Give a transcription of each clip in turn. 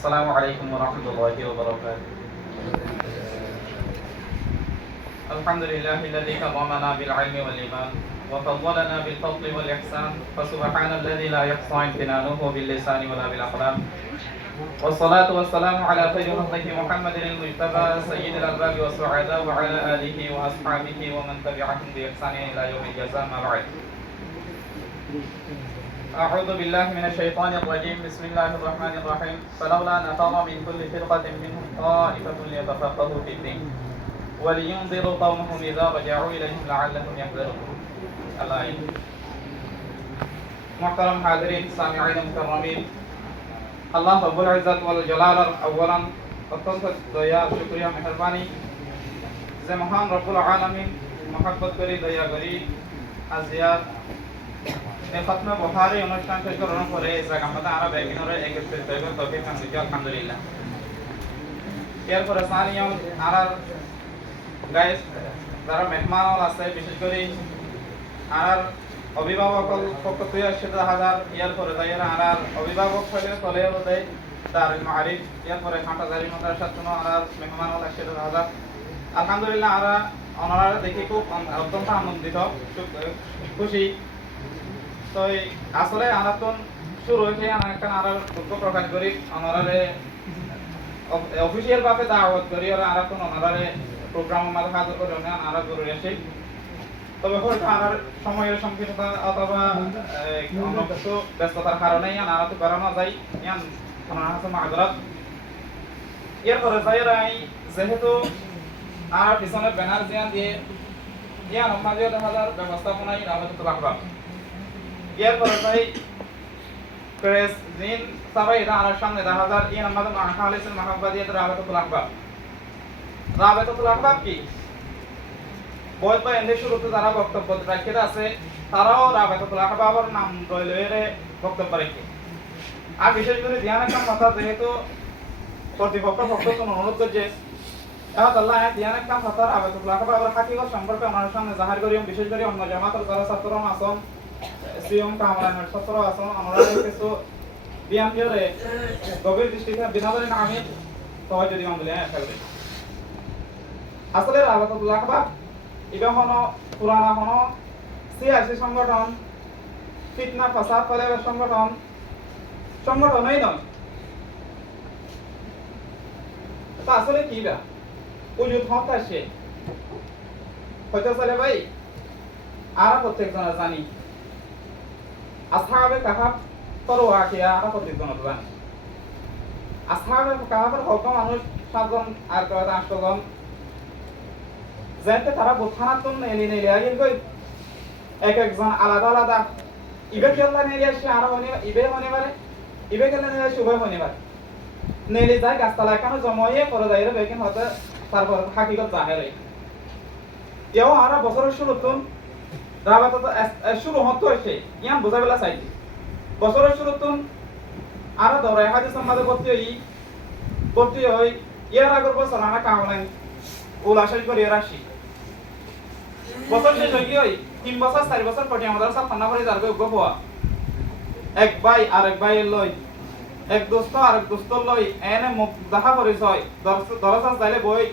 السلام عليكم ورحمة الله وبركاته. الحمد لله الذي كرمنا بالعلم والإيمان وفضلنا بالفضل والإحسان، فسبحان الذي لا يحصى امتنانه باللسان ولا بالأقلام، والصلاة والسلام على خير خلقه محمد المجتبى سيد الألباب والسعداء وعلى آله وأصحابه ومن تبعهم بإحسان إلى يوم الجزاء. ما بعد، أعوذ بالله من الشيطان الرجيم. بسم الله الرحمن الرحيم. فلولا نفر من كل فرقة منهم طائفة ليتفقهوا في الدين ولينذروا قومهم إذا رجعوا إليهم لعلهم يحذرون. الآية. محترم حاضرين سامعين مكرمين, আল্লাহ রব্বুল ইজ্জত ওয়াল জালালার আওয়ালান অত্যন্ত দয়া শুকরিয়া মেহেরবানি যে মহান রব্বুল আলামিন মহব্বত করি দয়া করি আজিয়ার এই খতমে বুখারী অনুষ্ঠান গ্রহণ করে জায়গা আমাদের আরব একদিনের একত্রিত হয়ে তৌফিক দিয়েছে আলহামদুলিল্লাহ। এরপরে সানিয়ম আর গাইস যারা মেহমান আছে বিশেষ করে আর অভিভাবক পক্ষ থেকে 70,000 ইয়ার পরে দায়েরা আর অভিভাবক হলে চলে হতে তার মারিফ ইয়ার পরে হাটাজারি মাদ্রাসার জন্য আর মেহমান হল 70,000 আলহামদুলিল্লাহ। আর ওনারা দেখি খুব অত্যন্ত আনন্দিত খুশি। তো আসলে আনাতন শুরু হয়েছে একটা আর দুঃখ প্রকাশ করি ওনারে অফিসিয়াল ভাবে দাওয়াত করি আর আনাতন ওনারে প্রোগ্রাম আমাদের হাজার করে আর জরুরি আছে। তবে হয়তো আমার সময়ের সংকীর্ণতা অথবা অন্য কিছু ব্যস্ততার কারণে আনা তো করানো যায় মাগরাত। এরপরে যাই যেহেতু আর পিছনে ব্যানার দিয়ে আমাদের দেখা যার ব্যবস্থাপনায় আমাদের রাখবা। এরপরে যাই প্রেস দিন সবাই আর সামনে দেখা যার আমাদের মাহালিসের মাহাব্বা দিয়ে রাবেতুল আহবাব। রাবেতুল আহবাব কি বই বা এনে শুরুতে যারা বক্তব্য রাখতে আছে তারাও রাবেতুল আহবাবের নাম দইলে বক্তব্য রাখে। আর বিশেষ করে ধ্যান একটা কথা যেহেতু কর্তৃপক্ষ পক্ষজন অনুরোধ করছে আল্লাহ ধ্যান একটা কথা রাবেতুল আহবাবের হাকিকত সম্পর্কে আমার সামনে জাহির করি। বিশেষ করে অন্য জামাতের যারা ছাত্র আসন সিএম কামরানের ছাত্র আসন আমরা কিছু ধ্যান করে গভীর দৃষ্টিতে বিনাদরে আমি সবাই যদি আমলে ফেলবে। আসলে রাবেতুল আহবাব এটা হলো পুরানা হলো সিয়াসি সংগঠন, ফিতনা ফাসাদ ফেলার সংগঠনই নয়। তা আসলে কি বা উজুদ হতে আসে হইতে চলে ভাই আর প্রত্যেকজন জানি আসহাবে কাহাব তরোয়া কে আর প্রত্যেকজন জানি। আসহাবে কাহাবের হক মানুষ 7 জন আর 8 জন যেতে তারা বোথানাতন নেলি আগের কই এক একজন আলাদা আলাদা ইবে কেল্লা নেলি আসে আর ইবে মনে পারে ইবে কেল্লা নেলি আসে উভয় মনে পারে নেলি যায় গাছতলা কেন জমাইয়ে করে যায় রে বেকিন হতে তারপর হাকিকত জাহের এও আর বছরের শুরুতন রাবাত শুরু হতো এসে ইয়ান বোঝাবেলা চাই বছরের শুরুতন আর দরাই হাদিসের মাঝে ভর্তি হই ইয়ার আগের বছর আমরা কামলাই ওলা শেষ করে রাখছি বছর শেষ হয়ে গিয়ে 3 বছর 4 বছর পরে আমাদের সব ঠান্ডা পড়ে যাবে গোপোয়া এক ভাই আর এক ভাইয়ের লই এক দোস্ত আর এক দোস্তর লই এনে মুখ দেখা পরিচয় দরজা যাইলে বই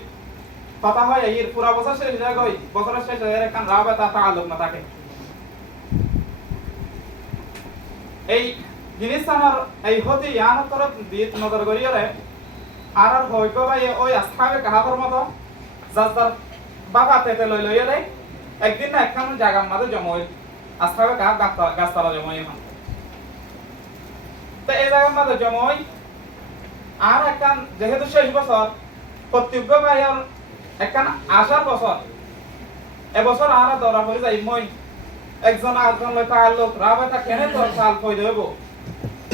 কথা হয় এর পুরা বছর শেষ হয়ে গই বছরের শেষ হয়ে একখান রাবে তা তাআল্লুক না থাকে। এই জিনিস আমার এই হতে ইয়ান তরফ দিয়ে নজর করিয়ে রে আর হইতো ভাই ওই আসহাবে কাহাবের মতো যার বাবা তেতে লই রে একদিন না একখান জায়গার মাঝে জমই আসহাবে কাহাব গাছতলা জমই হন। তো এই জায়গার মাঝে জমই আর একখান যেহেতু শেষ বছর কর্তব্য ভাইয়ের একখান আসার বছর এবছর আর দরা পড়ে যাই মই একজন আরেকজন লই তাআল্লুক রাবেতা কেনে তোর সাল কই দেব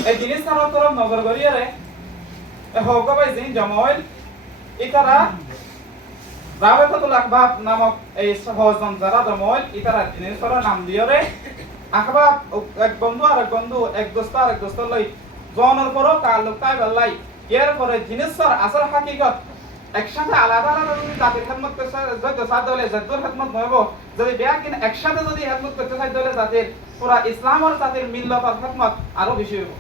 এই জিনিসটার তরফ নজর করিয়ে রে হক ভাই জিন জমই ইতারা রাবেতুল আহবাব নামক এই সহজন যারা জমই ইতারা জিনিসের নাম দিয়ে রে আহবাব এক বন্ধু আর এক বন্ধু এক দোস্ত আর এক দোস্ত লই জনের পরও তাআল্লুক তাই বললাই এর পরে জিনিসের আসল হাকিকত একসাথে আলাদা আলাদা যদি জাতির খেদমত করতে যদি সাথ দলে জাতির খেদমত নয়ব যদি বেয়া কিনা একসাথে যদি খেদমত করতে চাই দলে জাতির পুরা ইসলাম আর জাতির মিল্লত আর খেদমত আরো বেশি হইব।